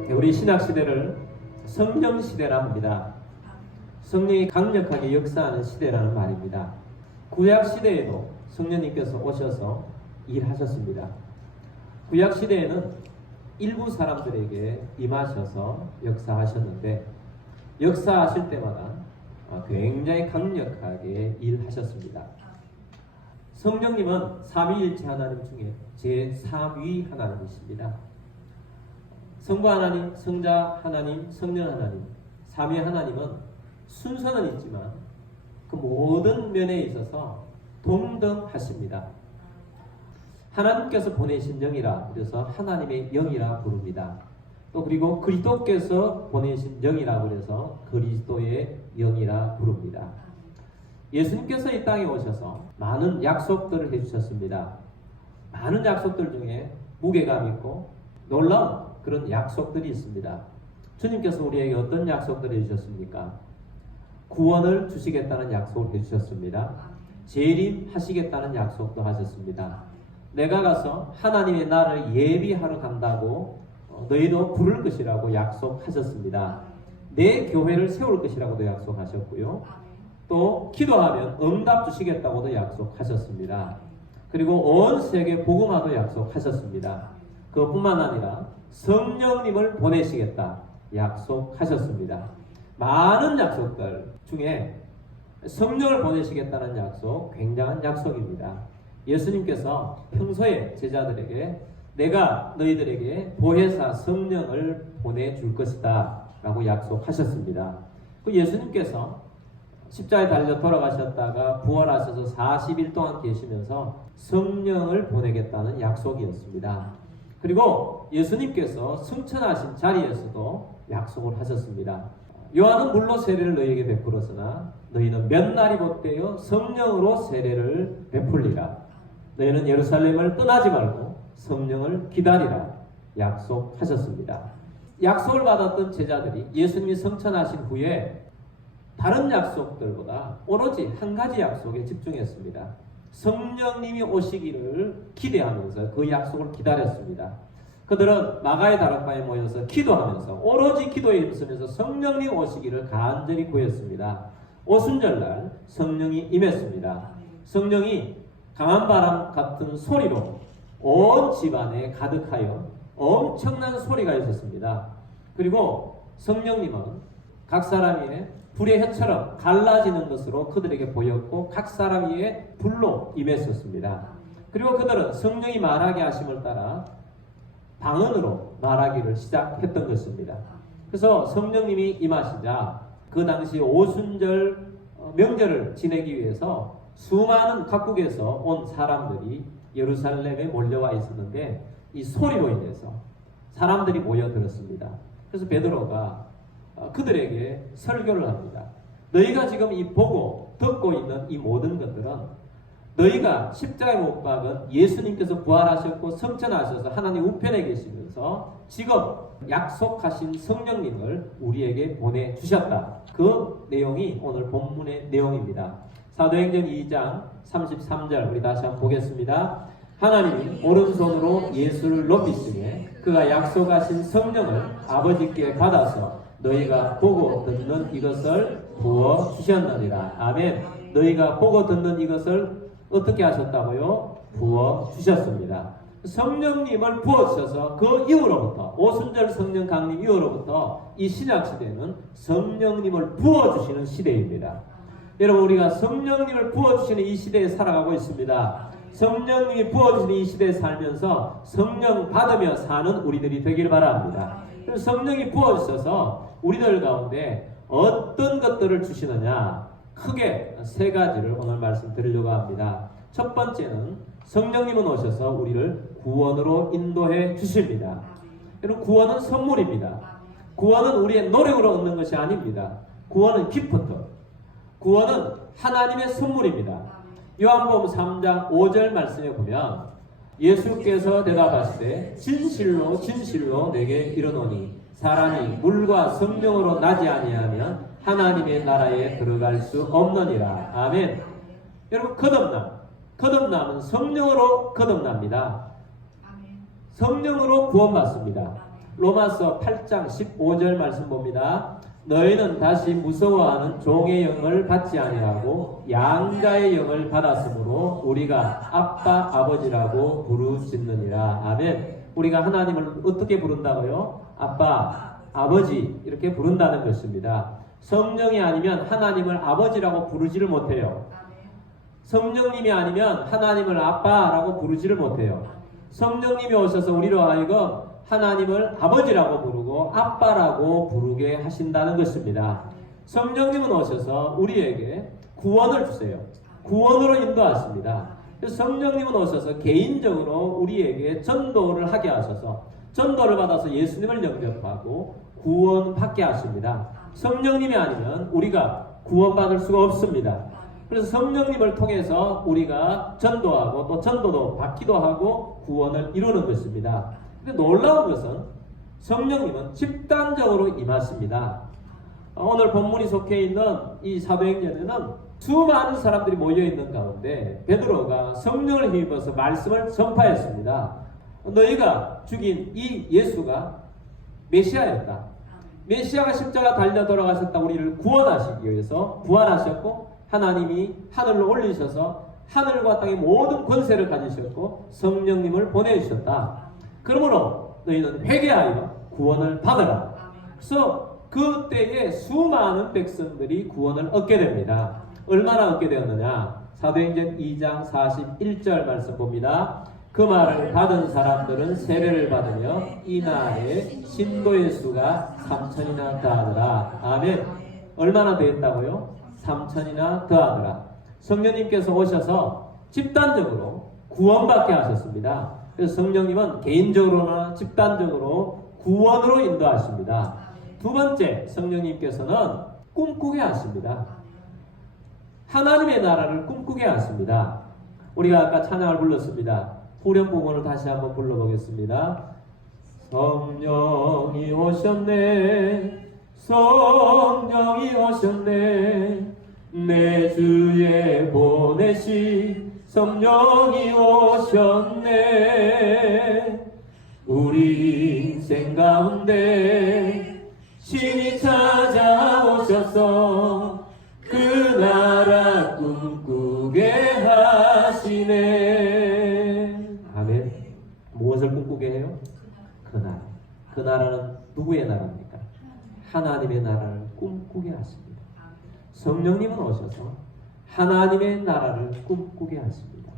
우리 신학시대를 성령시대라 합니다. 성령이 강력하게 역사하는 시대라는 말입니다. 구약시대에도 성령님께서 오셔서 일하셨습니다. 구약시대에는 일부 사람들에게 임하셔서 역사하셨는데 역사하실 때마다 굉장히 강력하게 일하셨습니다. 성령님은 삼위일체 하나님 중에 제3위 하나님이십니다. 성부 하나님, 성자 하나님, 성령 하나님, 삼위 하나님은 순서는 있지만 그 모든 면에 있어서 동등하십니다. 하나님께서 보내신 영이라 그래서 하나님의 영이라 부릅니다. 또 그리고 그리스도께서 보내신 영이라 그래서 그리스도의 영이라 부릅니다. 예수님께서 이 땅에 오셔서 많은 약속들을 해주셨습니다. 많은 약속들 중에 무게감 있고 놀라운 그런 약속들이 있습니다. 주님께서 우리에게 어떤 약속들을 해주셨습니까? 구원을 주시겠다는 약속을 해주셨습니다. 재림하시겠다는 약속도 하셨습니다. 내가 가서 하나님의 나라를 예비하러 간다고 너희도 부를 것이라고 약속하셨습니다. 내 교회를 세울 것이라고도 약속하셨고요. 또 기도하면 응답 주시겠다고도 약속하셨습니다. 그리고 온 세계 복음화도 약속하셨습니다. 그것뿐만 아니라 성령님을 보내시겠다 약속하셨습니다. 많은 약속들 중에 성령을 보내시겠다는 약속, 굉장한 약속입니다. 예수님께서 평소에 제자들에게 내가 너희들에게 보혜사 성령을 보내줄 것이다 라고 약속하셨습니다. 그 예수님께서 십자가에 달려 돌아가셨다가 부활하셔서 40일 동안 계시면서 성령을 보내겠다는 약속이었습니다. 그리고 예수님께서 승천하신 자리에서도 약속을 하셨습니다. 요한은 물로 세례를 너희에게 베풀었으나 너희는 몇 날이 못되어 성령으로 세례를 베풀리라. 너희는 예루살렘을 떠나지 말고 성령을 기다리라 약속하셨습니다. 약속을 받았던 제자들이 예수님이 승천하신 후에 다른 약속들보다 오로지 한 가지 약속에 집중했습니다. 성령님이 오시기를 기대하면서 그 약속을 기다렸습니다. 그들은 마가의 다락방에 모여서 기도하면서 오로지 기도에 힘쓰면서 성령님 오시기를 간절히 구했습니다. 오순절날 성령이 임했습니다. 성령이 강한 바람 같은 소리로 온 집안에 가득하여 엄청난 소리가 있었습니다. 그리고 성령님은 각 사람 위에 불의 혀처럼 갈라지는 것으로 그들에게 보였고 각 사람 위에 불로 임했었습니다. 그리고 그들은 성령이 말하게 하심을 따라 방언으로 말하기를 시작했던 것입니다. 그래서 성령님이 임하시자 그 당시 오순절 명절을 지내기 위해서 수많은 각국에서 온 사람들이 예루살렘에 몰려와 있었는데 이 소리로 인해서 사람들이 모여들었습니다. 그래서 베드로가 그들에게 설교를 합니다. 너희가 지금 이 보고 듣고 있는 이 모든 것들은 너희가 십자가에 못 박은 예수님께서 부활하셨고 승천하셔서 하나님 우편에 계시면서 지금 약속하신 성령님을 우리에게 보내주셨다. 그 내용이 오늘 본문의 내용입니다. 사도행전 2장 33절 우리 다시 한번 보겠습니다. 하나님이 오른손으로 예수를 높이시되 그가 약속하신 성령을 아버지께 받아서 너희가 보고 듣는 이것을 부어 주셨느니라. 아멘. 너희가 보고 듣는 이것을 어떻게 하셨다고요? 부어 주셨습니다. 성령님을 부어 주셔서 그 이후로부터 오순절 성령 강림 이후로부터 이 신약 시대는 성령님을 부어 주시는 시대입니다. 여러분 우리가 성령님을 부어 주시는 이 시대에 살아가고 있습니다. 성령님이 부어 주시는 이 시대에 살면서 성령 받으며 사는 우리들이 되길 바랍니다. 성령이 부어 주셔서 우리들 가운데 어떤 것들을 주시느냐 크게 세 가지를 오늘 말씀드리려고 합니다. 첫 번째는 성령님은 오셔서 우리를 구원으로 인도해 주십니다. 여러분 구원은 선물입니다. 구원은 우리의 노력으로 얻는 것이 아닙니다. 구원은 기프트. 구원은 하나님의 선물입니다. 요한복음 3장 5절 말씀에 보면 예수께서 대답하시되 진실로 진실로 내게 이르노니 사람이 물과 성령으로 나지 아니하면 하나님의 나라에 들어갈 수 없느니라. 아멘. 여러분 거듭남은 성령으로 거듭납니다. 성령으로 구원받습니다. 로마서 8장 15절 말씀 봅니다. 너희는 다시 무서워하는 종의 영을 받지 아니하고 양자의 영을 받았으므로 우리가 아빠 아버지라고 부르짖느니라. 아멘. 우리가 하나님을 어떻게 부른다고요? 아빠 아버지 이렇게 부른다는 것입니다. 성령이 아니면 하나님을 아버지라고 부르지를 못해요. 성령님이 아니면 하나님을 아빠라고 부르지를 못해요. 성령님이 오셔서 우리로 하여금 하나님을 아버지라고 부르고 아빠라고 부르게 하신다는 것입니다. 성령님은 오셔서 우리에게 구원을 주세요. 구원으로 인도하십니다. 성령님은 오셔서 개인적으로 우리에게 전도를 하게 하셔서 전도를 받아서 예수님을 영접하고 구원받게 하십니다. 성령님이 아니면 우리가 구원받을 수가 없습니다. 그래서 성령님을 통해서 우리가 전도하고 또 전도도 받기도 하고 구원을 이루는 것입니다. 근데 놀라운 것은 성령님은 집단적으로 임하십니다. 오늘 본문이 속해 있는 이 사도행전에는 수많은 사람들이 모여있는 가운데 베드로가 성령을 힘입어서 말씀을 전파했습니다. 너희가 죽인 이 예수가 메시아였다. 메시아가 십자가 달려 돌아가셨다. 우리를 구원하시기 위해서 부활하셨고 하나님이 하늘로 올리셔서 하늘과 땅의 모든 권세를 가지셨고 성령님을 보내주셨다. 그러므로 너희는 회개하여 구원을 받아라. 그래서 그때에 수많은 백성들이 구원을 얻게 됩니다. 얼마나 얻게 되었느냐? 사도행전 2장 41절 말씀 봅니다. 그 말을 받은 사람들은 세례를 받으며 이날에 신도의 수가 3천이나 더하더라. 아멘. 얼마나 되었다고요? 3천이나 더하더라. 성령님께서 오셔서 집단적으로 구원받게 하셨습니다. 그래서 성령님은 개인적으로나 집단적으로 구원으로 인도하십니다. 두 번째, 성령님께서는 꿈꾸게 하십니다. 하나님의 나라를 꿈꾸게 하십니다. 우리가 아까 찬양을 불렀습니다. 후렴 부분을 다시 한번 불러보겠습니다. 성령이 오셨네, 성령이 오셨네, 내 주에 보내신 성령이 오셨네. 우리 인생 가운데 신이 찾아오셔서 그 나라 꿈꾸게 하시네. 아멘. 무엇을 꿈꾸게 해요? 그 나라. 그 나라는 누구의 나라입니까? 하나님의 나라를 꿈꾸게 하십니다. 성령님은 오셔서 하나님의 나라를 꿈꾸게 하십니다.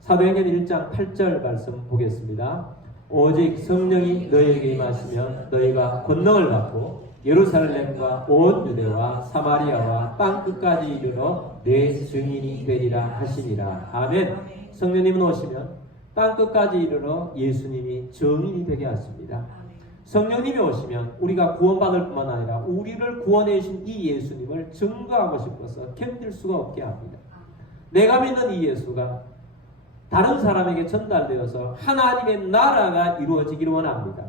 사도행전 1장 8절 말씀 보겠습니다. 오직 성령이 너희에게 임하시면 너희가 권능을 받고 예루살렘과 온 유대와 사마리아와 땅끝까지 이르러 내 증인이 되리라 하시니라. 아멘. 성령님은 오시면 땅끝까지 이르러 예수님이 증인이 되게 하십니다. 성령님이 오시면 우리가 구원받을 뿐만 아니라 우리를 구원해 주신 이 예수님을 증거하고 싶어서 견딜 수가 없게 합니다. 내가 믿는 이 예수가 다른 사람에게 전달되어서 하나님의 나라가 이루어지기를 원합니다.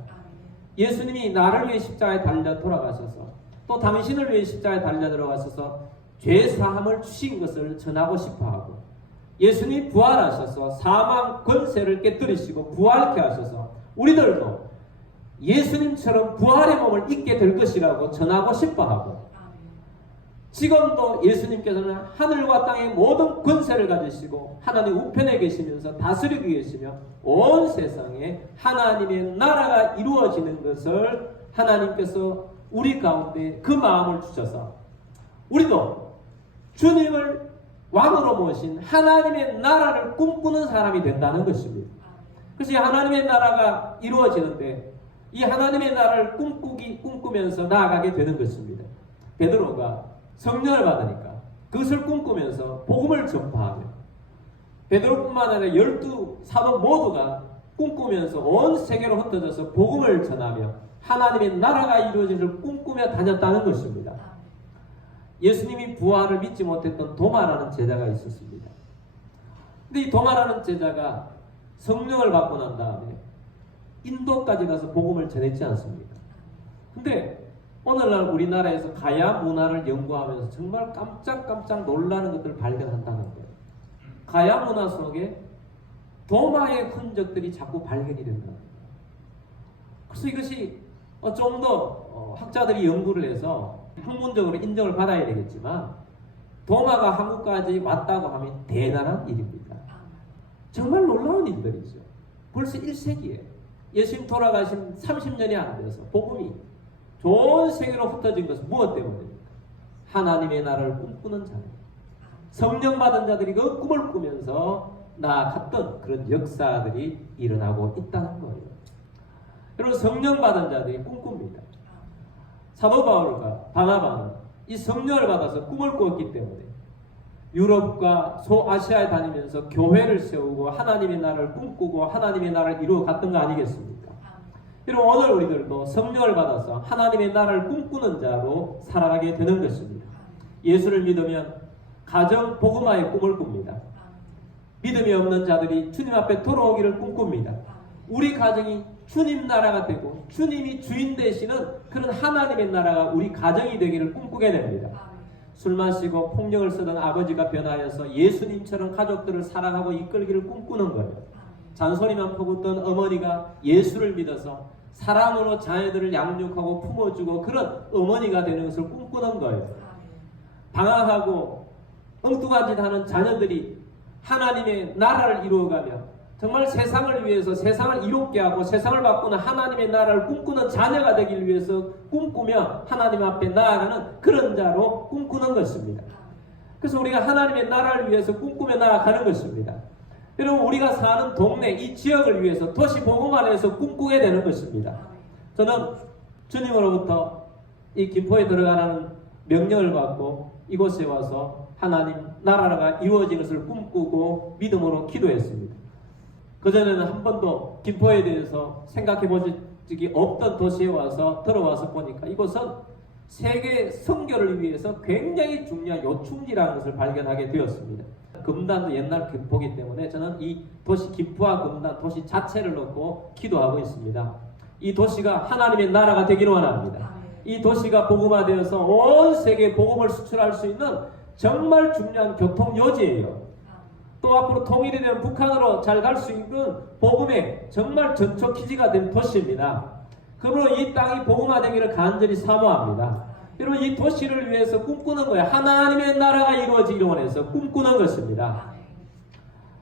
예수님이 나를 위해 십자가에 달려 돌아가셔서 또 당신을 위해 십자가에 달려 들어가셔서 죄 사함을 주신 것을 전하고 싶어하고, 예수님이 부활하셔서 사망 권세를 깨뜨리시고 부활케 하셔서 우리들도 예수님처럼 부활의 몸을 입게 될 것이라고 전하고 싶어하고, 지금도 예수님께서는 하늘과 땅의 모든 권세를 가지시고 하나님 우편에 계시면서 다스리고 계시며 온 세상에 하나님의 나라가 이루어지는 것을 하나님께서 우리 가운데 그 마음을 주셔서 우리도 주님을 왕으로 모신 하나님의 나라를 꿈꾸는 사람이 된다는 것입니다. 그래서 이 하나님의 나라가 이루어지는데 이 하나님의 나라를 꿈꾸면서 나아가게 되는 것입니다. 베드로가 성령을 받으니까 그것을 꿈꾸면서 복음을 전파하며, 베드로뿐만 아니라 12 사도 모두가 꿈꾸면서 온 세계로 흩어져서 복음을 전하며 하나님의 나라가 이루어지기를 꿈꾸며 다녔다는 것입니다. 예수님이 부활을 믿지 못했던 도마라는 제자가 있었습니다. 근데 이 도마라는 제자가 성령을 받고 난 다음에 인도까지 가서 복음을 전했지 않습니까? 근데 오늘날 우리나라에서 가야 문화를 연구하면서 정말 깜짝깜짝 놀라는 것들을 발견한다는 거예요. 가야 문화 속에 도마의 흔적들이 자꾸 발견이 된다는 거예요. 그래서 그래서 이것이 좀 더 학자들이 연구를 해서 학문적으로 인정을 받아야 되겠지만 도마가 한국까지 왔다고 하면 대단한 일입니다. 정말 놀라운 일들이죠. 벌써 1세기에 예수님 돌아가신 30년이 안 돼서 복음이 좋은 세계로 흩어진 것은 무엇 때문입니까? 하나님의 나라를 꿈꾸는 자들, 성령 받은 자들이 그 꿈을 꾸면서 나아갔던 그런 역사들이 일어나고 있다는 거예요. 여러분, 성령 받은 자들이 꿈꿉니다. 사도 바울과 바나바는 이 성령을 받아서 꿈을 꾸었기 때문에 유럽과 소아시아에 다니면서 교회를 세우고 하나님의 나라를 꿈꾸고 하나님의 나라를 이루어 갔던 거 아니겠습니까? 여러분, 오늘 우리들도 성령을 받아서 하나님의 나라를 꿈꾸는 자로 살아가게 되는 것입니다. 예수를 믿으면 가정 복음화의 꿈을 꿉니다. 믿음이 없는 자들이 주님 앞에 돌아오기를 꿈꿉니다. 우리 가정이 주님 나라가 되고 주님이 주인 되시는 그런 하나님의 나라가 우리 가정이 되기를 꿈꾸게 됩니다. 술 마시고 폭력을 쓰던 아버지가 변하여서 예수님처럼 가족들을 사랑하고 이끌기를 꿈꾸는 거예요. 잔소리만 퍼붓던 어머니가 예수를 믿어서 사랑으로 자녀들을 양육하고 품어주고 그런 어머니가 되는 것을 꿈꾸는 거예요. 방황하고 엉뚱한 짓 하는 자녀들이 하나님의 나라를 이루어가며 정말 세상을 위해서 세상을 이롭게 하고 세상을 바꾸는 하나님의 나라를 꿈꾸는 자녀가 되길 위해서 꿈꾸며 하나님 앞에 나아가는 그런 자로 꿈꾸는 것입니다. 그래서 우리가 하나님의 나라를 위해서 꿈꾸며 나아가는 것입니다. 여러분, 우리가 사는 동네, 이 지역을 위해서 도시 복음 안에서 꿈꾸게 되는 것입니다. 저는 주님으로부터 이 김포에 들어가라는 명령을 받고 이곳에 와서 하나님 나라가 이루어진 것을 꿈꾸고 믿음으로 기도했습니다. 그전에는 한 번도 김포에 대해서 생각해 본 적이 없던 도시에 와서 들어와서 보니까 이곳은 세계 선교를 위해서 굉장히 중요한 요충지라는 것을 발견하게 되었습니다. 금단도 옛날 김포기 때문에 저는 이 도시 김포와 금단 도시 자체를 놓고 기도하고 있습니다. 이 도시가 하나님의 나라가 되기를 원합니다. 이 도시가 복음화되어서 온 세계에 복음을 수출할 수 있는 정말 중요한 교통요지예요. 또 앞으로 통일이 되면 북한으로 잘 갈 수 있는 복음의 정말 전초기지가 된 도시입니다. 그러므로 이 땅이 복음화되기를 간절히 사모합니다. 여러분, 이 도시를 위해서 꿈꾸는 거예요. 하나님의 나라가 이루어지기를 원해서 꿈꾸는 것입니다.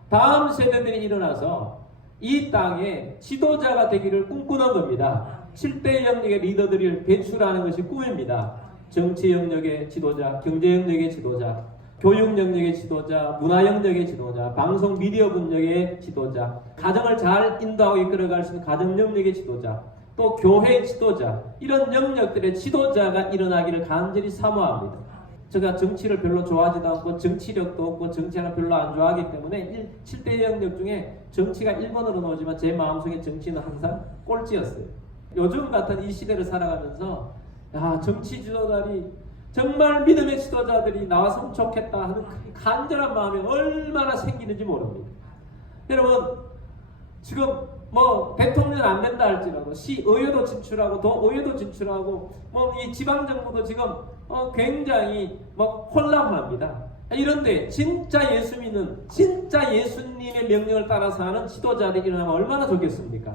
다음 세대들이 일어나서 이 땅의 지도자가 되기를 꿈꾸는 겁니다. 7대 영역의 리더들을 배출하는 것이 꿈입니다. 정치 영역의 지도자, 경제 영역의 지도자, 교육 영역의 지도자, 문화 영역의 지도자, 방송 미디어 분야의 지도자, 가정을 잘 인도하고 이끌어갈 수 있는 가정 영역의 지도자, 또 교회 지도자, 이런 영역들의 지도자가 일어나기를 간절히 사모합니다. 제가 정치를 별로 좋아하지도 않고 정치력도 없고 정치를 별로 안 좋아하기 때문에 7대 영역 중에 정치가 1번으로 나오지만 제 마음속에 정치는 항상 꼴찌였어요. 요즘 같은 이 시대를 살아가면서 정치 지도자들이 정말 믿음의 지도자들이 나왔으면 좋겠다 하는 간절한 마음이 얼마나 생기는지 모릅니다. 여러분, 지금 대통령 안 된다 할지라도 시의회도 진출하고 도의회도 진출하고 이 지방정부도 지금 굉장히 혼란합니다. 이런데 진짜 예수 믿는 진짜 예수님의 명령을 따라서 하는 지도자들이 일어나면 얼마나 좋겠습니까?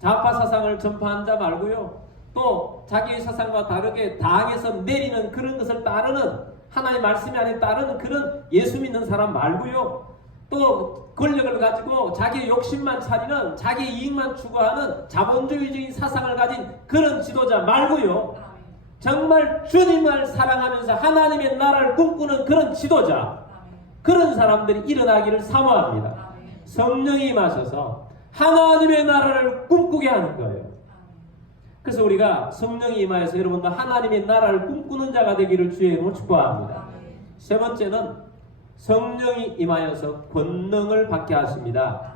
좌파 사상을 전파한 자 말고요, 또 자기의 사상과 다르게 당에서 내리는 그런 것을 따르는 하나님의 말씀이 안에 따르는 그런 예수 믿는 사람 말고요, 또 권력을 가지고 자기의 욕심만 차리는 자기의 이익만 추구하는 자본주의적인 사상을 가진 그런 지도자 말고요, 정말 주님을 사랑하면서 하나님의 나라를 꿈꾸는 그런 지도자, 그런 사람들이 일어나기를 사모합니다. 성령이 임하셔서 하나님의 나라를 꿈꾸게 하는 거예요. 그래서 우리가 성령이 임하여서 여러분도 하나님의 나라를 꿈꾸는 자가 되기를 주의 이름으로 축복합니다. 세 번째는 성령이 임하여서 권능을 받게 하십니다.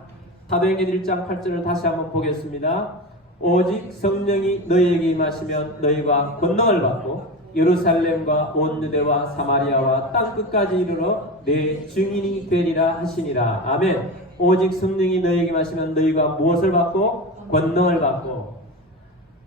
사도행전 1장 8절을 다시 한번 보겠습니다. 오직 성령이 너희에게 임하시면 너희가 권능을 받고 예루살렘과 온 유대와 사마리아와 땅끝까지 이르러 내 증인이 되리라 하시니라. 아멘. 오직 성령이 너희에게 임하시면 너희가 무엇을 받고? 권능을 받고.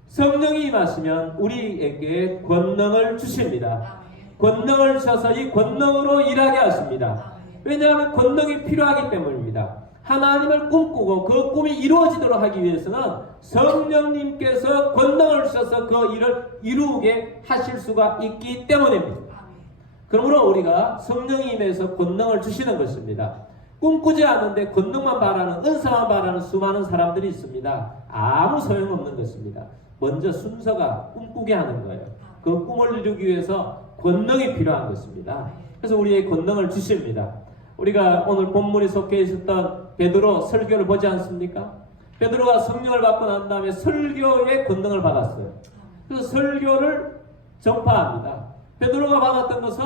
성령이 임하시면 우리에게 권능을 주십니다. 권능을 주셔서 이 권능으로 일하게 하십니다. 왜냐하면 권능이 필요하기 때문입니다. 하나님을 꿈꾸고 그 꿈이 이루어지도록 하기 위해서는 성령님께서 권능을 주셔서 그 일을 이루게 하실 수가 있기 때문입니다. 그러므로 우리가 성령이 임해서 권능을 주시는 것입니다. 꿈꾸지 않는데 권능만 바라는, 은사만 바라는 수많은 사람들이 있습니다. 아무 소용없는 것입니다. 먼저 순서가 꿈꾸게 하는 거예요. 그 꿈을 이루기 위해서 권능이 필요한 것입니다. 그래서 우리의 권능을 주십니다. 우리가 오늘 본문에 속해 있었던 베드로 설교를 보지 않습니까? 베드로가 성령을 받고 난 다음에 설교의 권능을 받았어요. 그래서 설교를 전파합니다. 베드로가 받았던 것은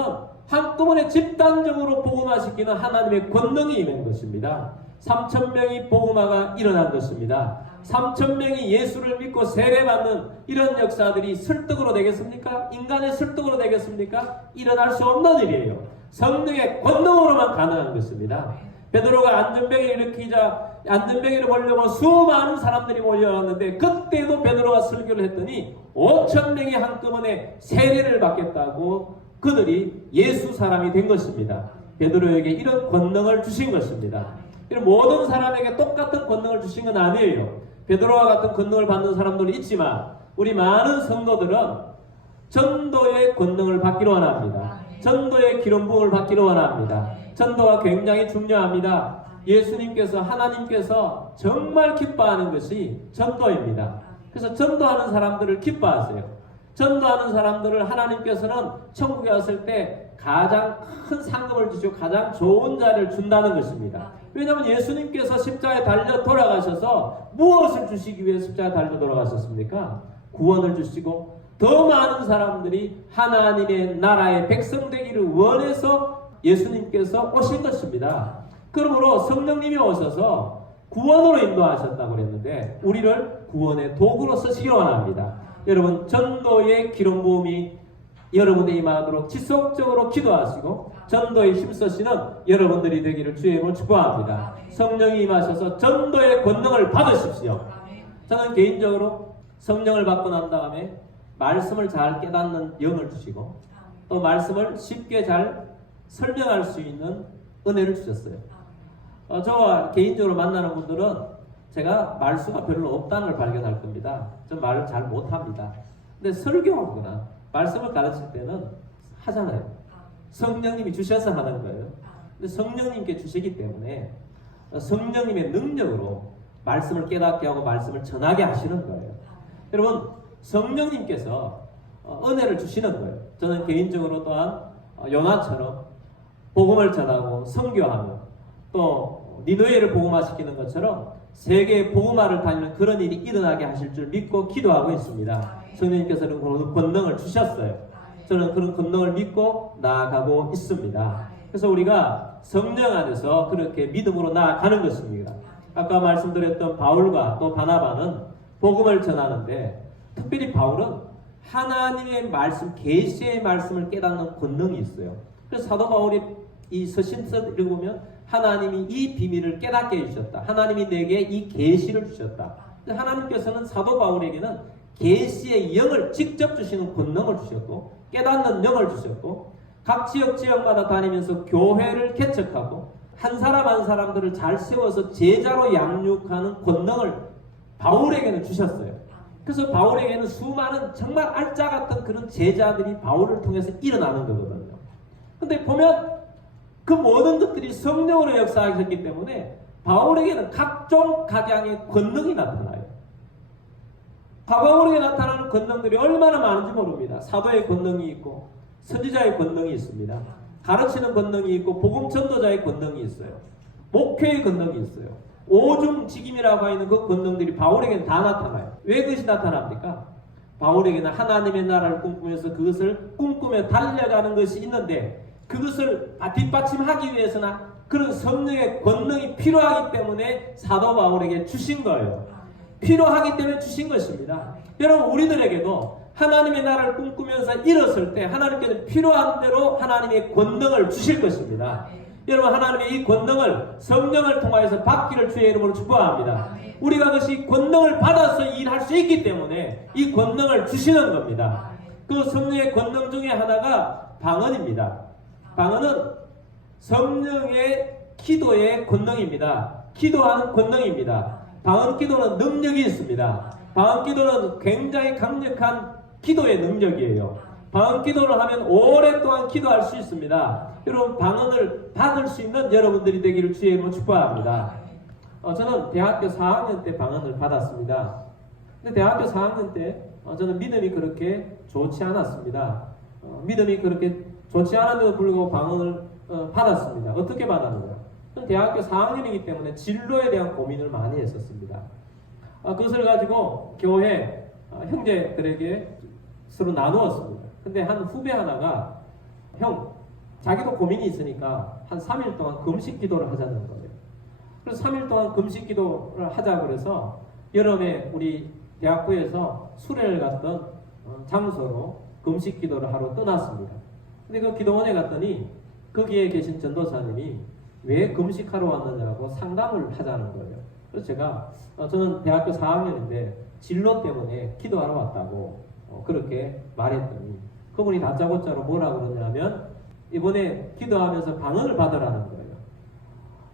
한꺼번에 집단적으로 복음화시키는 하나님의 권능이 임한 것입니다. 3,000명이 복음화가 일어난 것입니다. 3,000명이 예수를 믿고 세례받는 이런 역사들이 설득으로 되겠습니까? 인간의 설득으로 되겠습니까? 일어날 수 없는 일이에요. 성령의 권능으로만 가능한 것입니다. 베드로가 안전병을 보려고 수많은 사람들이 몰려왔는데 그때도 베드로가 설교를 했더니 5,000명이 한꺼번에 세례를 받겠다고 그들이 예수 사람이 된 것입니다. 베드로에게 이런 권능을 주신 것입니다. 이런 모든 사람에게 똑같은 권능을 주신 건 아니에요. 베드로와 같은 권능을 받는 사람들이 있지만 우리 많은 성도들은 전도의 권능을 받기로 원합니다. 전도의 기름 부음을 받기로 원합니다. 전도가 굉장히 중요합니다. 예수님께서, 하나님께서 정말 기뻐하는 것이 전도입니다. 그래서 전도하는 사람들을 기뻐하세요. 전도하는 사람들을 하나님께서는 천국에 왔을 때 가장 큰 상급을 주시고 가장 좋은 자리를 준다는 것입니다. 왜냐하면 예수님께서 십자가에 달려 돌아가셔서 무엇을 주시기 위해 십자가에 달려 돌아가셨습니까? 구원을 주시고 더 많은 사람들이 하나님의 나라의 백성 되기를 원해서 예수님께서 오신 것입니다. 그러므로 성령님이 오셔서 구원으로 인도하셨다고 그랬는데 우리를 구원의 도구로 쓰시기 원합니다. 여러분 전도의 기름 부음이 여러분에 임하도록 지속적으로 기도하시고 전도에 힘쓰시는 여러분들이 되기를 주의 이름으로 축복합니다. 성령이 임하셔서 전도의 권능을 받으십시오. 저는 개인적으로 성령을 받고 난 다음에 말씀을 잘 깨닫는 영을 주시고 또 말씀을 쉽게 잘 설명할 수 있는 은혜를 주셨어요. 저와 개인적으로 만나는 분들은 제가 말수가 별로 없다는 걸 발견할 겁니다. 저 말을 잘 못합니다. 근데 설교하거나 말씀을 가르칠 때는 하잖아요. 성령님이 주셔서 하는 거예요. 근데 성령님께 주시기 때문에 성령님의 능력으로 말씀을 깨닫게 하고 말씀을 전하게 하시는 거예요. 여러분 성령님께서 은혜를 주시는 거예요. 저는 개인적으로 또한 요나처럼 복음을 전하고 선교하며 또 니느웨를 복음화시키는 것처럼 세계의 복음화를 다니는 그런 일이 일어나게 하실 줄 믿고 기도하고 있습니다. 성령님께서는 그런 권능을 주셨어요. 저는 그런 권능을 믿고 나아가고 있습니다. 그래서 우리가 성령 안에서 그렇게 믿음으로 나아가는 것입니다. 아까 말씀드렸던 바울과 또 바나바는 복음을 전하는데 특별히 바울은 하나님의 말씀, 계시의 말씀을 깨닫는 권능이 있어요. 그래서 사도 바울이 이 서신서 읽으면 하나님이 이 비밀을 깨닫게 해주셨다. 하나님이 내게 이 계시를 주셨다. 하나님께서는 사도 바울에게는 계시의 영을 직접 주시는 권능을 주셨고 깨닫는 영을 주셨고 각 지역마다 다니면서 교회를 개척하고 한 사람 한 사람들을 잘 세워서 제자로 양육하는 권능을 바울에게는 주셨어요. 그래서 바울에게는 수많은 정말 알짜 같은 그런 제자들이 바울을 통해서 일어나는 거거든요. 근데 보면 그 모든 것들이 성령으로 역사하셨기 때문에 바울에게는 각종 각양의 권능이 나타나요. 바울에게 나타나는 권능들이 얼마나 많은지 모릅니다. 사도의 권능이 있고 선지자의 권능이 있습니다. 가르치는 권능이 있고 복음 전도자의 권능이 있어요. 목회의 권능이 있어요. 오중직임이라고 하는 그 권능들이 바울에게는 다 나타나요. 왜 그것이 나타납니까? 바울에게는 하나님의 나라를 꿈꾸면서 그것을 꿈꾸며 달려가는 것이 있는데 그것을 뒷받침하기 위해서는 그런 성령의 권능이 필요하기 때문에 사도 바울에게 주신 거예요. 필요하기 때문에 주신 것입니다. 여러분 우리들에게도 하나님의 나라를 꿈꾸면서 일었을 때 하나님께는 필요한 대로 하나님의 권능을 주실 것입니다. 여러분 하나님의 이 권능을 성령을 통하여서 받기를 주의 이름으로 축복합니다. 우리가 그것이 권능을 받아서 일할 수 있기 때문에 이 권능을 주시는 겁니다. 그 성령의 권능 중에 하나가 방언입니다. 방언은 성령의 기도의 권능입니다. 기도하는 권능입니다. 방언 기도는 능력이 있습니다. 방언 기도는 굉장히 강력한 기도의 능력이에요. 방언 기도를 하면 오랫동안 기도할 수 있습니다. 여러분, 방언을 받을 수 있는 여러분들이 되기를 주의 이름으로 축복합니다. 저는 대학교 4학년 때 방언을 받았습니다. 근데 대학교 4학년 때 저는 믿음이 그렇게 좋지 않았습니다. 믿음이 그렇게 좋지 않았는데도 불구하고 방언을 받았습니다. 어떻게 받았느냐? 저는 대학교 4학년이기 때문에 진로에 대한 고민을 많이 했었습니다. 그것을 가지고 교회 형제들에게 서로 나누었습니다. 근데 한 후배 하나가 자기도 고민이 있으니까 한 3일 동안 금식 기도를 하자는 거예요. 그래서 3일 동안 금식 기도를 하자고 그래서 여름에 우리 대학부에서 수련을 갔던 장소로 금식 기도를 하러 떠났습니다. 근데 그 기도원에 갔더니 거기에 계신 전도사님이 왜 금식하러 왔느냐고 상담을 하자는 거예요. 그래서 저는 대학교 4학년인데 진로 때문에 기도하러 왔다고 그렇게 말했더니 그분이 다짜고짜로 뭐라 그러냐면 이번에 기도하면서 방언을 받으라는 거예요.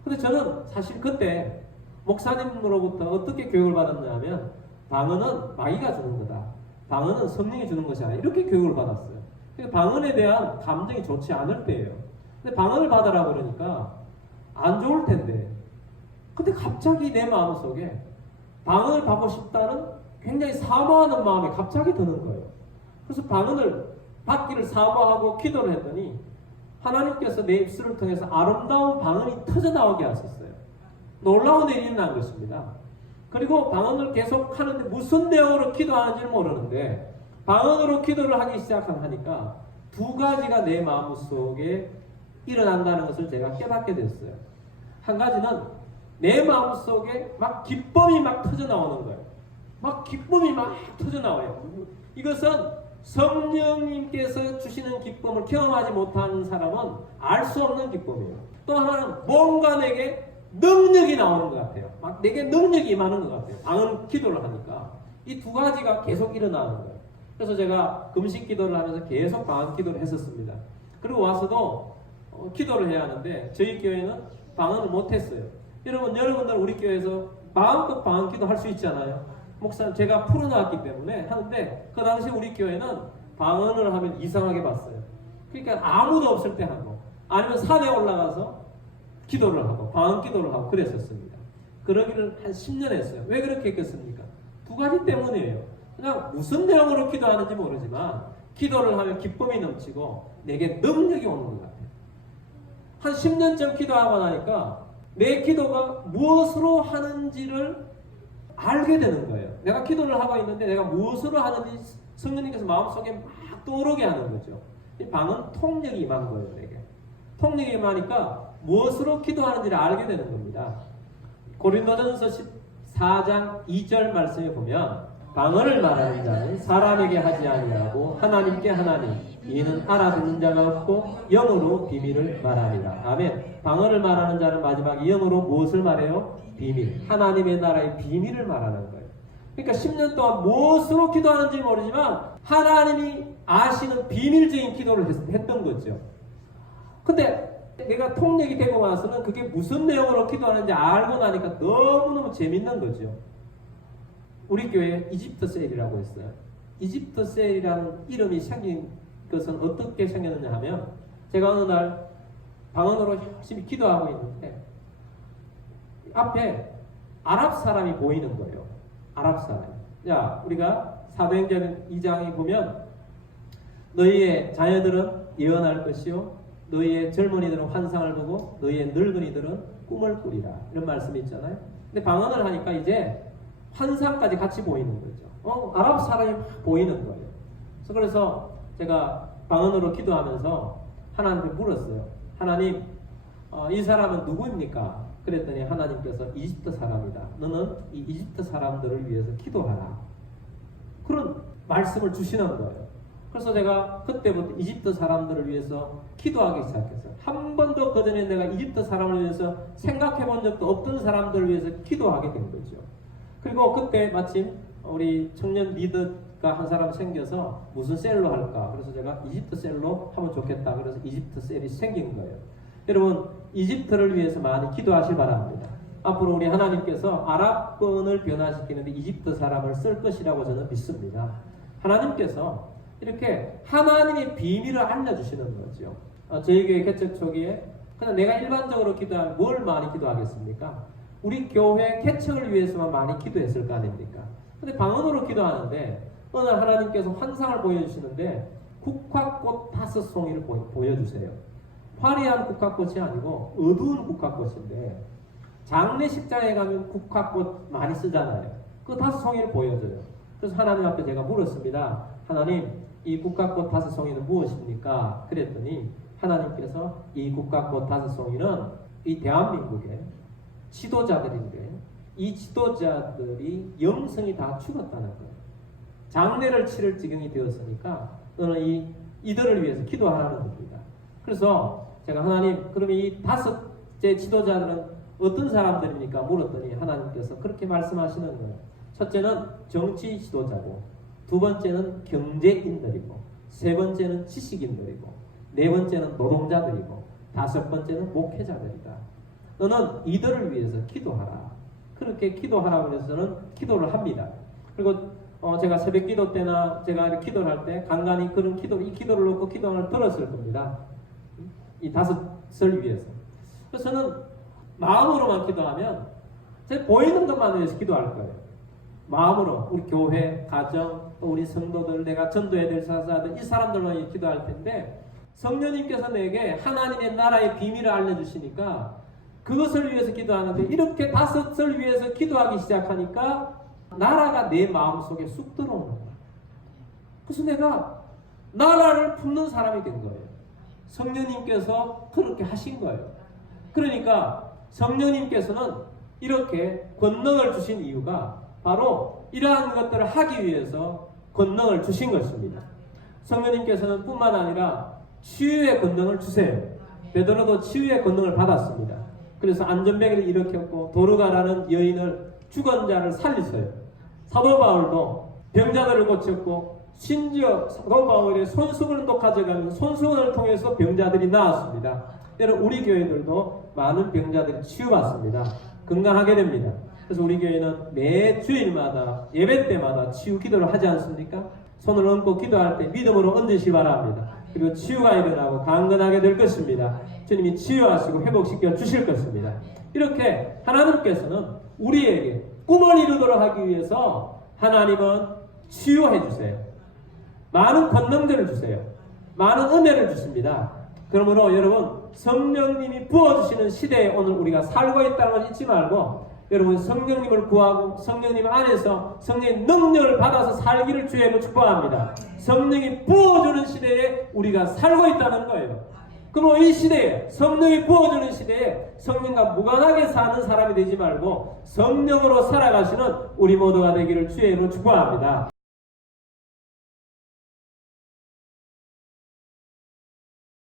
근데 저는 사실 그때 목사님으로부터 어떻게 교육을 받았냐면 방언은 마귀가 주는 거다. 방언은 성령이 주는 것이 아니라 이렇게 교육을 받았어요. 그러니까 방언에 대한 감정이 좋지 않을 때예요. 근데 방언을 받으라 그러니까 안 좋을 텐데 근데 갑자기 내 마음속에 방언을 받고 싶다는 굉장히 사모하는 마음이 갑자기 드는 거예요. 그래서 방언을 받기를 사모하고 기도를 했더니 하나님께서 내 입술을 통해서 아름다운 방언이 터져나오게 하셨어요. 놀라운 일이 일어난 것입니다. 그리고 방언을 계속 하는데 무슨 내용으로 기도하는지를 모르는데 방언으로 기도를 하기 시작하니까 두 가지가 내 마음속에 일어난다는 것을 제가 깨닫게 됐어요. 한 가지는 내 마음속에 막 기쁨이 막 터져나오는 거예요. 막 기쁨이 막 터져나와요. 이것은 성령님께서 주시는 기쁨을 경험하지 못하는 사람은 알 수 없는 기쁨이에요. 또 하나는 뭔가 내게 능력이 나오는 것 같아요. 막 내게 능력이 임하는 것 같아요. 방언 기도를 하니까 이 두 가지가 계속 일어나는 거예요. 그래서 제가 금식 기도를 하면서 계속 방언 기도를 했었습니다. 그리고 와서도 기도를 해야 하는데 저희 교회는 방언을 못했어요. 여러분들 우리 교회에서 마음껏 방언 기도 할 수 있잖아요. 목사님 제가 풀어놨기 때문에 하는데 그 당시 우리 교회는 방언을 하면 이상하게 봤어요. 그러니까 아무도 없을 때 하고 아니면 산에 올라가서 기도를 하고 방언 기도를 하고 그랬었습니다. 그러기를 한 10년 했어요. 왜 그렇게 했겠습니까? 두 가지 때문이에요. 그냥 무슨 내용으로 기도하는지 모르지만 기도를 하면 기쁨이 넘치고 내게 능력이 오는 것 같아요. 한 10년쯤 기도하고 나니까 내 기도가 무엇으로 하는지를 알게 되는 거예요. 내가 기도를 하고 있는데 내가 무엇으로 하는지 성령님께서 마음속에 막 떠오르게 하는 거죠. 이 방언 통력이 임한 거예요. 내게 통력이 임하니까 무엇으로 기도하는지를 알게 되는 겁니다. 고린도전서 14장 2절 말씀에 보면 방언을 말하는 자는 사람에게 하지 아니하고 하나님께 하나니 이는 알아듣는 자가 없고 영으로 비밀을 말하니라. 아멘. 방언을 말하는 자는 마지막에 영으로 무엇을 말해요? 비밀. 하나님의 나라의 비밀을 말하는 거예요. 그러니까 10년 동안 무엇으로 기도하는지 모르지만 하나님이 아시는 비밀적인 기도를 했던 거죠. 근데 내가 통역이 되고 나서는 그게 무슨 내용으로 기도하는지 알고 나니까 너무너무 재밌는 거죠. 우리 교회에 이집트 셀이라고 있어요. 이집트 셀이라는 이름이 생긴 것은 어떻게 생겼느냐 하면 제가 어느 날 방언으로 열심히 기도하고 있는데 앞에 아랍 사람이 보이는 거예요. 아랍 사람. 자, 우리가 사도행전 2장에 보면 너희의 자녀들은 예언할 것이요 너희의 젊은이들은 환상을 보고 너희의 늙은이들은 꿈을 꾸리라. 이런 말씀이 있잖아요. 근데 방언을 하니까 이제 환상까지 같이 보이는 거죠. 아랍 사람이 보이는 거예요. 그래서 제가 방언으로 기도하면서 하나님께 물었어요. 하나님, 이 사람은 누구입니까? 그랬더니 하나님께서 이집트 사람이다. 너는 이 이집트 사람들을 위해서 기도하라. 그런 말씀을 주시는 거예요. 그래서 제가 그때부터 이집트 사람들을 위해서 기도하기 시작했어요. 한 번도 그전에 내가 이집트 사람을 위해서 생각해 본 적도 없던 사람들을 위해서 기도하게 된 거죠. 그리고 그때 마침 우리 청년 리더가 한 사람 생겨서 무슨 셀로 할까? 그래서 제가 이집트 셀로 하면 좋겠다. 그래서 이집트 셀이 생긴 거예요. 여러분, 이집트를 위해서 많이 기도하시기 바랍니다. 앞으로 우리 하나님께서 아랍권을 변화시키는데 이집트 사람을 쓸 것이라고 저는 믿습니다. 하나님께서 이렇게 하나님의 비밀을 알려주시는 거죠. 저희 교회 개척 초기에 그냥 내가 일반적으로 기도하면 뭘 많이 기도하겠습니까? 우리 교회 개척을 위해서만 많이 기도했을 거 아닙니까? 근데 방언으로 기도하는데 어느 날 하나님께서 환상을 보여주시는데 국화꽃 5송이를 보여주세요. 화려한 국화꽃이 아니고 어두운 국화꽃인데 장례식장에 가면 국화꽃 많이 쓰잖아요. 그 5송이를 보여줘요. 그래서 하나님 앞에 제가 물었습니다. 하나님, 이 국화꽃 5송이는 무엇입니까? 그랬더니 하나님께서 이 국화꽃 5송이는 이 대한민국의 지도자들인데 이 지도자들이 영성이 다 죽었다는 거예요. 장례를 치를 지경이 되었으니까 너는 이들을 위해서 기도하라는 겁니다. 그래서 제가 하나님, 그러면 이 5째 지도자들은 어떤 사람들입니까? 물었더니 하나님께서 그렇게 말씀하시는 거예요. 첫째는 정치 지도자고, 두 번째는 경제인들이고, 세 번째는 지식인들이고, 네 번째는 노동자들이고, 다섯 번째는 목회자들이다. 너는 이들을 위해서 기도하라. 그렇게 기도하라고 해서는 기도를 합니다. 그리고 제가 새벽 기도 때나 제가 기도를 할 때 간간히 그런 이 기도를 놓고 기도를 들었을 겁니다. 이 5을 위해서. 그래서 저는 마음으로만 기도하면 제 보이는 것만 위해서 기도할 거예요. 마음으로 우리 교회, 가정, 우리 성도들, 내가 전도해야 될 사사들, 이 사람들만 위해 기도할 텐데 성령님께서 내게 하나님의 나라의 비밀을 알려주시니까 그것을 위해서 기도하는데 이렇게 5을 위해서 기도하기 시작하니까 나라가 내 마음속에 쑥 들어오는 거예요. 그래서 내가 나라를 품는 사람이 된 거예요. 성령님께서 그렇게 하신 거예요. 그러니까 성령님께서는 이렇게 권능을 주신 이유가 바로 이러한 것들을 하기 위해서 권능을 주신 것입니다. 성령님께서는 뿐만 아니라 치유의 권능을 주세요. 베드로도 치유의 권능을 받았습니다. 그래서 안전뱅이를 일으켰고 도르가라는 여인을 죽은 자를 살리세요. 사도 바울도 병자들을 고쳤고 심지어 사도 바울의 손수건도 가져가면 손수건을 통해서 병자들이 나았습니다. 때로 우리 교회들도 많은 병자들이 치유받습니다. 건강하게 됩니다. 그래서 우리 교회는 매 주일마다 예배 때마다 치유 기도를 하지 않습니까? 손을 얹고 기도할 때 믿음으로 얹으시 바랍니다. 그리고 치유가 일어나고 강건하게 될 것입니다. 주님이 치유하시고 회복시켜 주실 것입니다. 이렇게 하나님께서는 우리에게 꿈을 이루도록 하기 위해서 하나님은 치유해 주세요. 많은 권능들을 주세요. 많은 은혜를 주십니다. 그러므로 여러분 성령님이 부어주시는 시대에 오늘 우리가 살고 있다는 걸 잊지 말고 여러분 성령님을 구하고 성령님 안에서 성령의 능력을 받아서 살기를 주의 축복합니다. 성령이 부어주는 시대에 우리가 살고 있다는 거예요. 그럼 이 시대에 성령이 부어주는 시대에 성령과 무관하게 사는 사람이 되지 말고 성령으로 살아가시는 우리 모두가 되기를 주의 이름으로 축복합니다.